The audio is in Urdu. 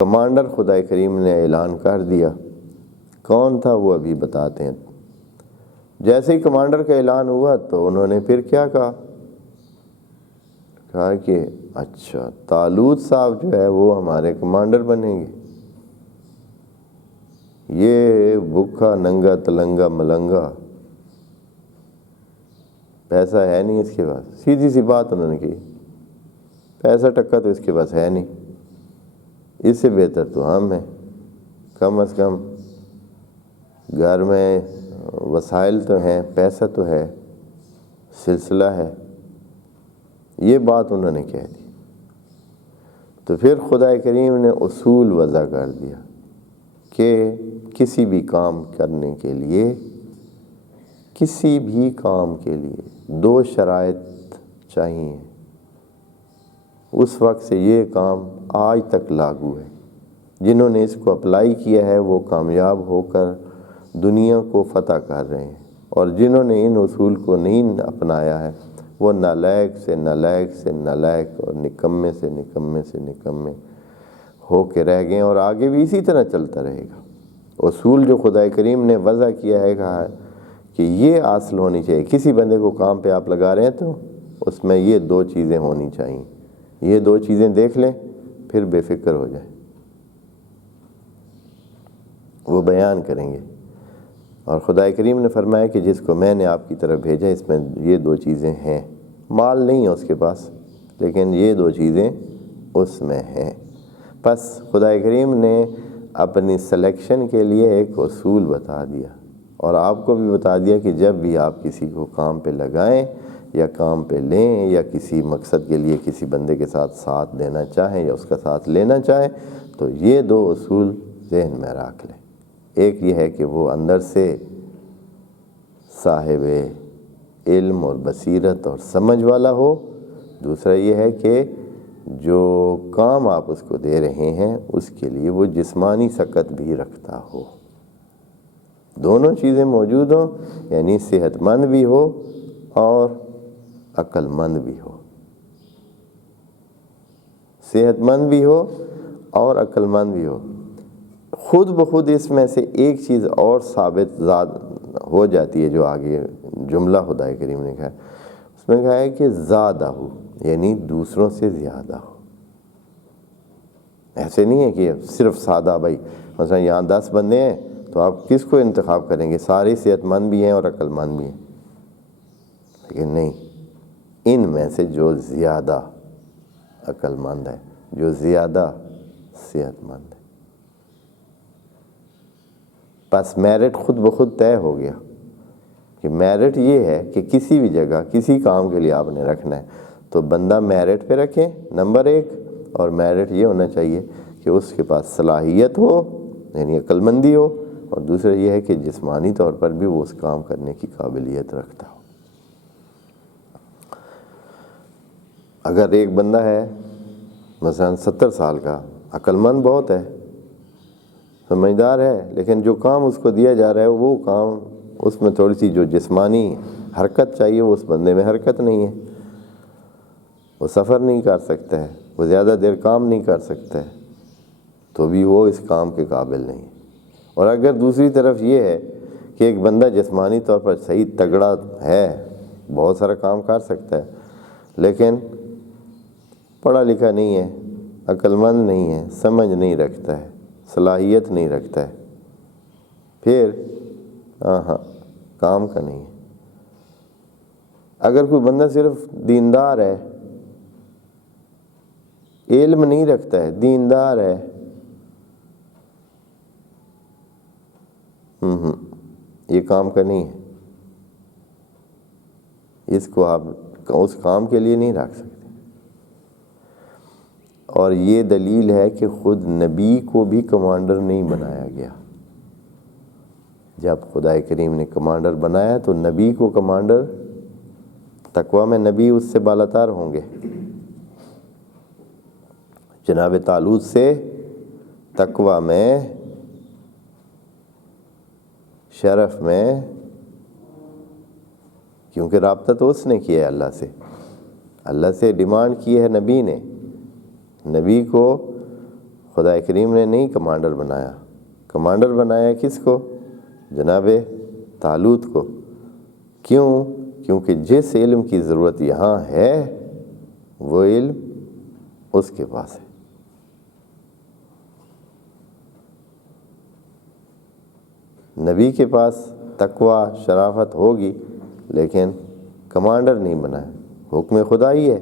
کمانڈر خدا کریم نے اعلان کر دیا۔ کون تھا وہ ابھی بتاتے ہیں۔ جیسے ہی کمانڈر کا اعلان ہوا تو انہوں نے پھر کیا کہا کہ اچھا طالوت صاحب جو ہے وہ ہمارے کمانڈر بنیں گے، یہ بھوکا ننگا تلنگا ملنگا، پیسہ ہے نہیں اس کے پاس۔ سیدھی سی بات انہوں نے کی، پیسہ ٹکا تو اس کے پاس ہے نہیں، اس سے بہتر تو ہم ہیں، کم از کم گھر میں وسائل تو ہیں، پیسہ تو ہے، سلسلہ ہے۔ یہ بات انہوں نے کہہ دی۔ تو پھر خدا کریم نے اصول وضع کر دیا کہ کسی بھی کام کرنے کے لیے، کسی بھی کام کے لیے 2 شرائط چاہیے۔ اس وقت سے یہ کام آج تک لاگو ہے۔ جنہوں نے اس کو اپلائی کیا ہے وہ کامیاب ہو کر دنیا کو فتح کر رہے ہیں، اور جنہوں نے ان اصول کو نہیں اپنایا ہے وہ نالائق سے نالائق سے نالائق اور نکمے سے نکمے سے نکمے ہو کے رہ گئے، اور آگے بھی اسی طرح چلتا رہے گا۔ اصول جو خدا کریم نے وضع کیا ہے، کہا ہے کہ یہ حاصل ہونی چاہیے۔ کسی بندے کو کام پہ آپ لگا رہے ہیں تو اس میں یہ 2 چیزیں ہونی چاہیے، یہ 2 چیزیں دیکھ لیں پھر بے فکر ہو جائیں۔ وہ بیان کریں گے، اور خدا کریم نے فرمایا کہ جس کو میں نے آپ کی طرف بھیجا اس میں یہ 2 چیزیں ہیں۔ مال نہیں ہے اس کے پاس، لیکن یہ 2 چیزیں اس میں ہیں۔ پس خدا کریم نے اپنی سلیکشن کے لیے ایک اصول بتا دیا، اور آپ کو بھی بتا دیا کہ جب بھی آپ کسی کو کام پہ لگائیں یا کام پہ لیں یا کسی مقصد کے لیے کسی بندے کے ساتھ دینا چاہیں یا اس کا ساتھ لینا چاہیں تو یہ 2 اصول ذہن میں رکھ لیں۔ ایک یہ ہے کہ وہ اندر سے صاحب علم اور بصیرت اور سمجھ والا ہو، دوسرا یہ ہے کہ جو کام آپ اس کو دے رہے ہیں اس کے لیے وہ جسمانی سکت بھی رکھتا ہو۔ دونوں چیزیں موجود ہوں، یعنی صحت مند بھی ہو اور عقل مند بھی ہو، صحت مند بھی ہو اور عقل مند بھی ہو۔ خود بخود اس میں سے ایک چیز اور ثابت ہو جاتی ہے جو آگے جملہ خدا کریم نے کہا ہے، اس میں کہا ہے کہ زیادہ ہو، یعنی دوسروں سے زیادہ ہو۔ ایسے نہیں ہے کہ صرف سادہ، بھائی مثلا یہاں 10 بندے ہیں تو آپ کس کو انتخاب کریں گے؟ سارے صحت مند بھی ہیں اور عقل مند بھی ہیں، لیکن نہیں، ان میں سے جو زیادہ عقل مند ہے، جو زیادہ صحت مند ہے، بس میرٹ خود بخود طے ہو گیا کہ میرٹ یہ ہے کہ کسی بھی جگہ کسی کام کے لیے آپ نے رکھنا ہے تو بندہ میرٹ پہ رکھیں نمبر 1، اور میرٹ یہ ہونا چاہیے کہ اس کے پاس صلاحیت ہو، یعنی عقل مندی ہو، اور دوسرا یہ ہے کہ جسمانی طور پر بھی وہ اس کام کرنے کی قابلیت رکھتا ہو۔ اگر ایک بندہ ہے مثلا 70 سال کا، عقل مند بہت ہے، سمجھدار ہے، لیکن جو کام اس کو دیا جا رہا ہے وہ کام اس میں تھوڑی سی جو جسمانی حرکت چاہیے وہ اس بندے میں حرکت نہیں ہے، وہ سفر نہیں کر سکتا ہے، وہ زیادہ دیر کام نہیں کر سکتا ہے، تو بھی وہ اس کام کے قابل نہیں ہے۔ اور اگر دوسری طرف یہ ہے کہ ایک بندہ جسمانی طور پر صحیح تگڑا ہے، بہت سارا کام کر سکتا ہے، لیکن پڑھا لکھا نہیں ہے، عقل مند نہیں ہے، سمجھ نہیں رکھتا ہے، صلاحیت نہیں رکھتا ہے، پھر کام کا نہیں ہے۔ اگر کوئی بندہ صرف دیندار ہے، علم نہیں رکھتا ہے، دیندار ہے، یہ کام کا نہیں ہے، اس کو آپ اس کام کے لیے نہیں رکھ سکتے۔ اور یہ دلیل ہے کہ خود نبی کو بھی کمانڈر نہیں بنایا گیا۔ جب خدا کریم نے کمانڈر بنایا تو نبی کو کمانڈر، تقویٰ میں نبی اس سے بالاتر ہوں گے۔ جناب طالوت سے تقویٰ میں، شرف میں، کیونکہ رابطہ تو اس نے کیا ہے اللہ سے ڈیمانڈ کی ہے نبی نے۔ نبی کو خدا کریم نے نہیں کمانڈر بنایا. کمانڈر بنایا کس کو؟ جناب طالوت کو. کیوں؟ کیونکہ جس علم کی ضرورت یہاں ہے وہ علم اس کے پاس ہے. نبی کے پاس تقویٰ شرافت ہوگی لیکن کمانڈر نہیں بنا ہے. حکم خدا ہی ہے